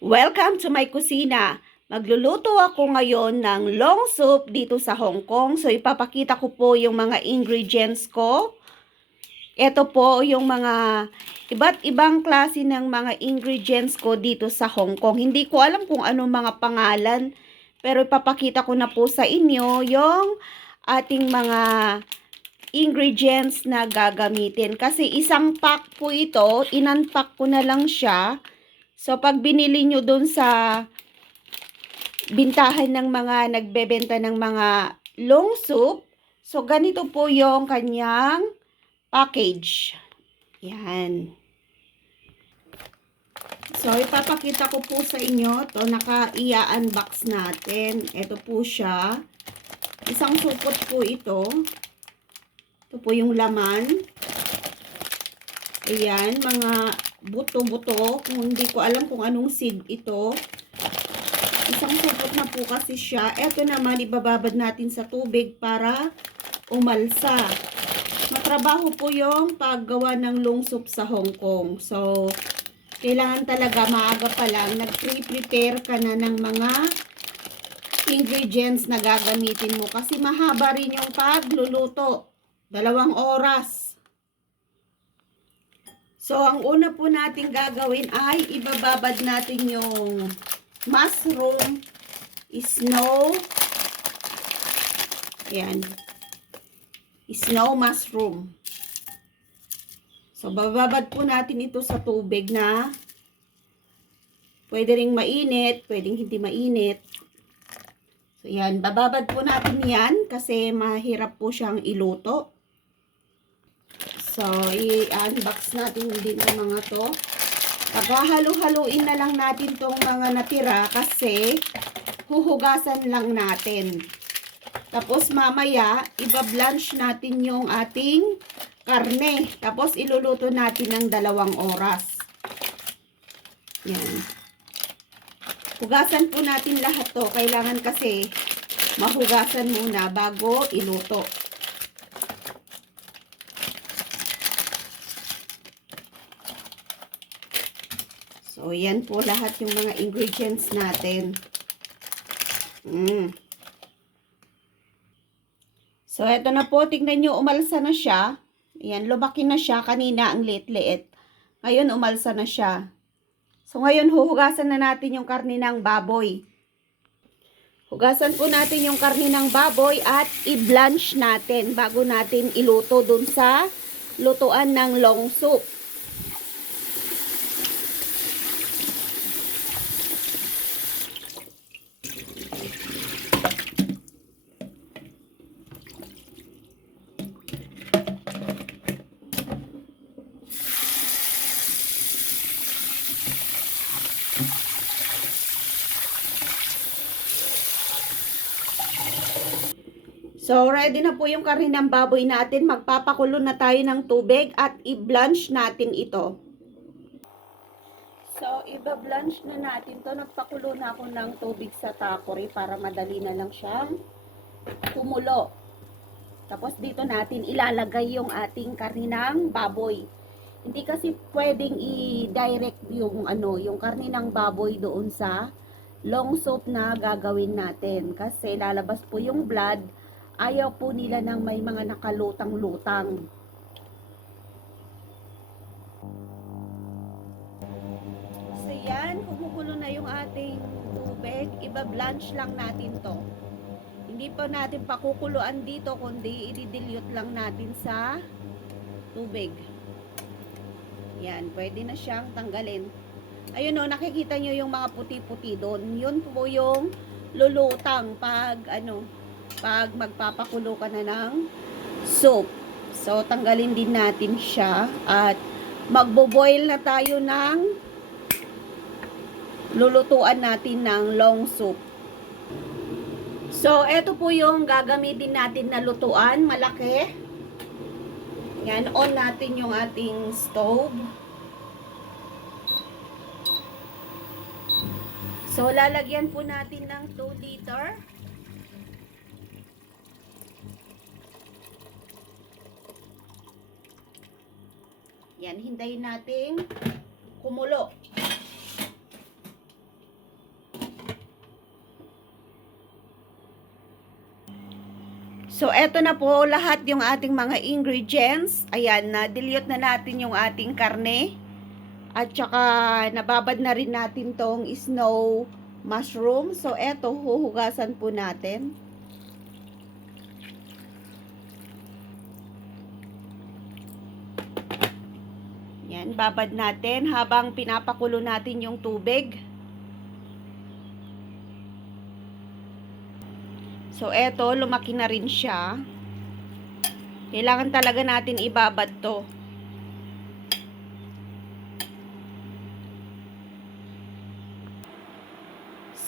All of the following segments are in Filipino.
Welcome to my kusina. Magluluto ako ngayon ng long soup dito sa Hong Kong. So ipapakita ko po yung mga ingredients ko. Ito po yung mga iba't ibang klase ng mga ingredients ko dito sa Hong Kong. Hindi ko alam kung anong mga pangalan, pero ipapakita ko na po sa inyo yung ating mga ingredients na gagamitin. Kasi isang pack po ito, in-unpack ko na lang siya. So, pag binili nyo dun sa bintahan ng mga nagbebenta ng mga long soup, so ganito po yung kanyang package. Yan. So, ipapakita ko po sa inyo. Ito, naka-i-unbox natin. Ito po siya. Isang supot po ito. Ito po yung laman. Ayan, mga buto-buto. Kung hindi ko alam kung anong seed ito. Isang supot na po kasi siya. Ito naman, ibababad natin sa tubig para umalsa. Matrabaho po yung paggawa ng long soup sa Hong Kong. So, kailangan talaga maaga pa lang, nag-prepare ka na ng mga ingredients na gagamitin mo. Kasi mahaba rin yung pagluluto. 2 oras. So, ang una po natin gagawin ay ibababad natin yung mushroom, snow, ayan, snow mushroom. So, bababad po natin ito sa tubig na pwede ring mainit, pwedeng hindi mainit. So, ayan, bababad po natin yan kasi mahirap po siyang iluto. So, i-unbox natin din ang mga to. Pagkahalo-haluin na lang natin tong mga natira kasi huhugasan lang natin. Tapos mamaya, iba-blanch natin yung ating karne. Tapos iluluto natin ng 2 oras. Yan. Hugasan po natin lahat to. Kailangan kasi mahugasan muna bago iluto. So, yan po lahat yung mga ingredients natin. So, eto na po. Tingnan nyo, umalsa na siya. Ayan, lumaki na siya. Kanina, ang liit-liit. Ngayon, umalsa na siya. So, ngayon, huhugasan na natin yung karne ng baboy. Hugasan po natin yung karne ng baboy at i-blanch natin bago natin iluto dun sa lutuan ng long soup. So, ready na po yung karne ng baboy natin. Magpapakulo na tayo ng tubig at i-blanch natin ito. So, i-blanch na natin to. Nagpakulo na ako ng tubig sa takore para madali na lang siyang kumulo. Tapos dito natin ilalagay yung ating karne ng baboy. Hindi kasi pwedeng i-direct yung karne ng baboy doon sa long soup na gagawin natin. Kasi lalabas po yung blood. Ayaw po nila ng may mga nakalutang-lutang. So yan, kumukulo na yung ating tubig. Iba-blanch lang natin to. Hindi pa natin pakukuluan dito, kundi i-dilute lang natin sa tubig. Yan, pwede na siyang tanggalin. Ayun o, nakikita nyo yung mga puti-puti doon. Yun po yung lulutang pag magpapakulo ka na ng soup. So, tanggalin din natin siya at magbo-boil na tayo ng lulutuan natin ng long soup. So, eto po yung gagamitin natin na lutuan, malaki. Yan, on natin yung ating stove. So, lalagyan po natin ng 2 liter. Yan, hintayin natin kumulo. So, eto na po lahat yung ating mga ingredients. Ayan, na-dilute na natin yung ating karne. At saka, nababad na rin natin tong snow mushroom. So, eto, huhugasan po natin. Yan, babad natin habang pinapakulo natin yung tubig. So, eto, lumaki na rin siya. Kailangan talaga natin ibabad to.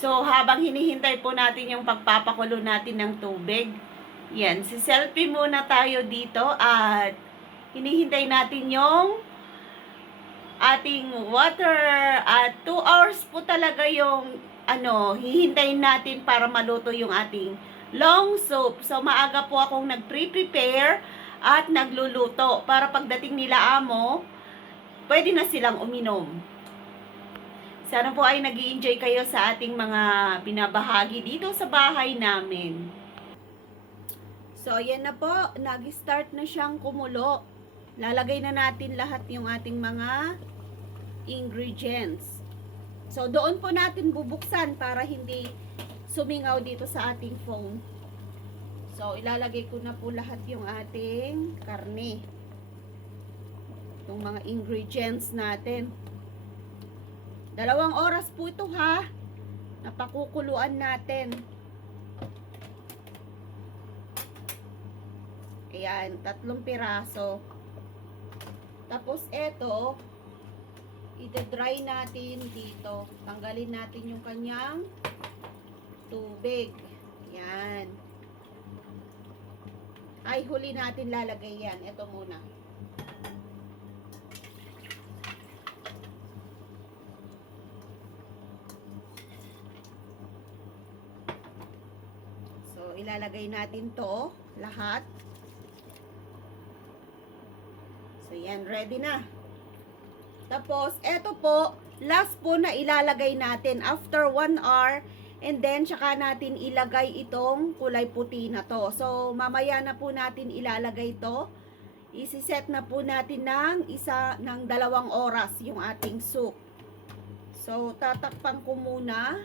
So, habang hinihintay po natin yung pagpapakulo natin ng tubig, yan, si-selfie muna tayo dito at hinihintay natin yung ating water at 2 hours po talaga yung hihintayin natin para maluto yung ating long soup. So, maaga po akong nag-prepare at nagluluto para pagdating nila amo, pwede na silang uminom. Sana po ay nag-i-enjoy kayo sa ating mga binabahagi dito sa bahay namin. So, yan na po. Nag-start na siyang kumulo. Lalagay na natin lahat yung ating mga ingredients. So, doon po natin bubuksan para hindi sumingaw dito sa ating phone. So, ilalagay ko na po lahat yung ating karne. Itong mga ingredients natin. 2 oras po ito ha. Napakukuluan natin. Ayan, 3 piraso. Tapos eto, ida-dry natin dito. Tanggalin natin yung kanyang tubig. Yan. Ay, huli natin lalagay yan. Ito muna. So, ilalagay natin to lahat. So, yan. Ready na. Tapos, eto po, last po na ilalagay natin after 1 hour. And then, tsaka natin ilagay itong kulay puti na to. So, mamaya na po natin ilalagay to. Isiset na po natin ng 2 oras yung ating soup. So, tatakpan ko muna.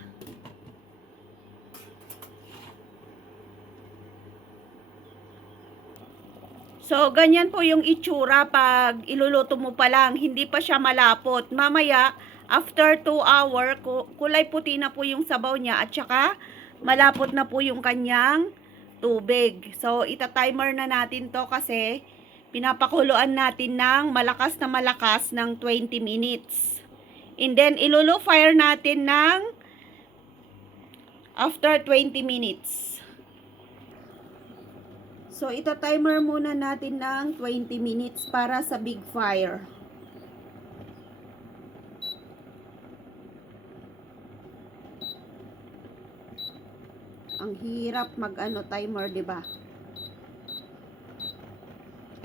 So, ganyan po yung itsura pag iluluto mo pa lang. Hindi pa siya malapot. Mamaya, after 2 hour, kulay puti na po yung sabaw niya at saka malapot na po yung kanyang tubig. So, ita-timer na natin to kasi pinapakuluan natin ng malakas ng 20 minutes. And then, ilolo fire natin ng after 20 minutes. So, ita-timer muna natin ng 20 minutes para sa big fire. Ang hirap timer, 'di ba?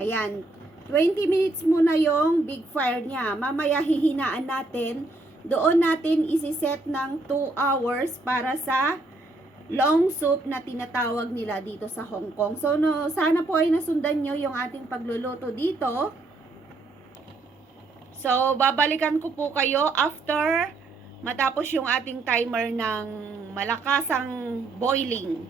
Ayan, 20 minutes muna yung big fire niya. Mamaya hihinaan natin. Doon natin isi-set ng 2 hours para sa long soup na tinatawag nila dito sa Hong Kong. So, sana po ay nasundan nyo yung ating pagluluto dito. So, babalikan ko po kayo after matapos yung ating timer ng malakasang boiling.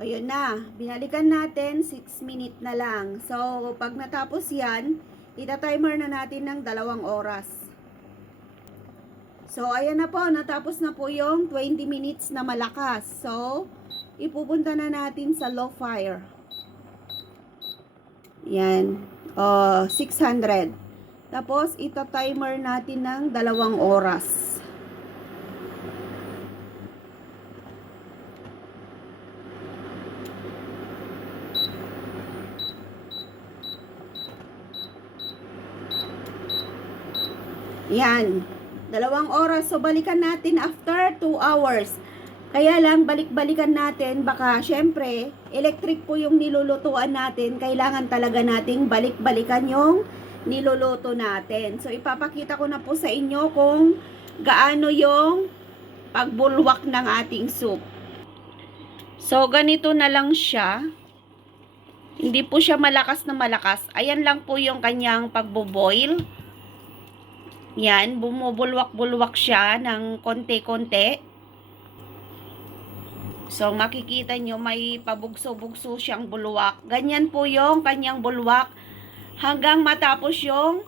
Ayun na, binalikan natin 6 minutes na lang. So, pag natapos yan, ita-timer na natin ng 2 oras. So, ayan na po, natapos na po yung 20 minutes na malakas. So, ipupunta na natin sa low fire. Yan. 600. Tapos, ita-timer natin ng 2 oras. Yan. 2 oras. So, balikan natin after 2 hours. Kaya lang, balik-balikan natin. Baka, syempre, electric po yung nilulutuan natin. Kailangan talaga nating balik-balikan yung niluluto natin. So, ipapakita ko na po sa inyo kung gaano yung pagbulwak ng ating soup. So, ganito na lang siya. Hindi po siya malakas na malakas. Ayan lang po yung kanyang pagboboil. Yan, bumubulwak-bulwak siya ng konti-konti. So, makikita nyo may pabugso-bugso siyang bulwak. Ganyan po yung kanyang bulwak hanggang matapos yung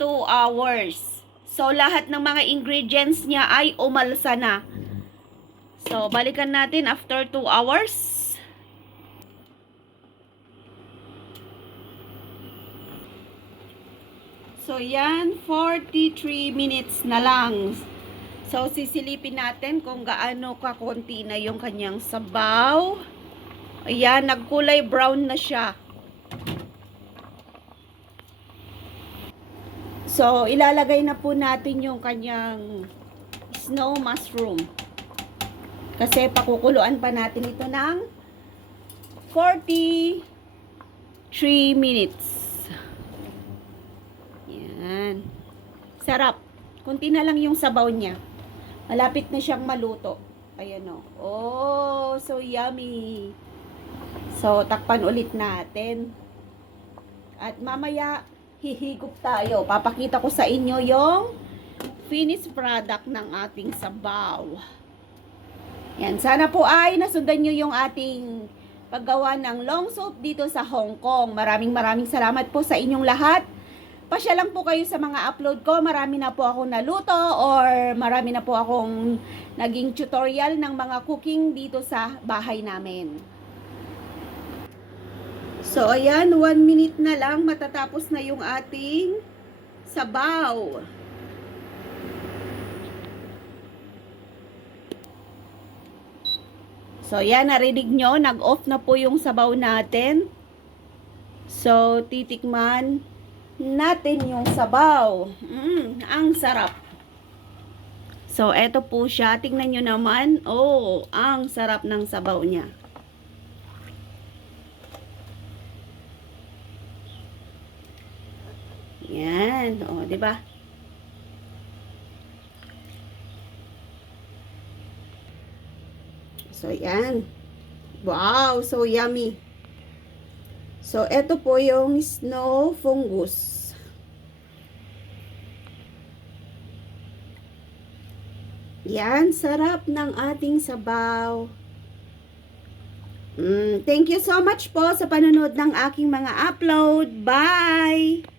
2 hours. So, lahat ng mga ingredients niya ay umalsa na. So, balikan natin after 2 hours. So, yan, 43 minutes na lang. So, sisilipin natin kung gaano kakunti na yung kanyang sabaw. Ayan, nagkulay brown na siya. So, ilalagay na po natin yung kanyang snow mushroom. Kasi pakukuluan pa natin ito ng 43 minutes. Yan. Sarap. Kunti na lang yung sabaw niya. Malapit na siyang maluto. Ayan o. Oh, so yummy. So, takpan ulit natin. At mamaya, hihigop tayo. Papakita ko sa inyo yung finished product ng ating sabaw. Yan. Sana po ay nasundan nyo yung ating paggawa ng long soup dito sa Hong Kong. Maraming salamat po sa inyong lahat. Pasya lang po kayo sa mga upload ko. Marami na po akong naluto or marami na po akong naging tutorial ng mga cooking dito sa bahay namin. So, ayan, 1 minute na lang matatapos na yung ating sabaw. So, ayan, narinig nyo, nag-off na po yung sabaw natin. So, titikman natin yung sabaw. Ang sarap. So, eto po siya. Tingnan nyo naman. Oh, ang sarap ng sabaw niya. Yan. Oh, di ba? So, yan. Wow, so yummy. So, eto po yung snow fungus. Yan, sarap ng ating sabaw. Thank you so much po sa panonood ng aking mga upload. Bye!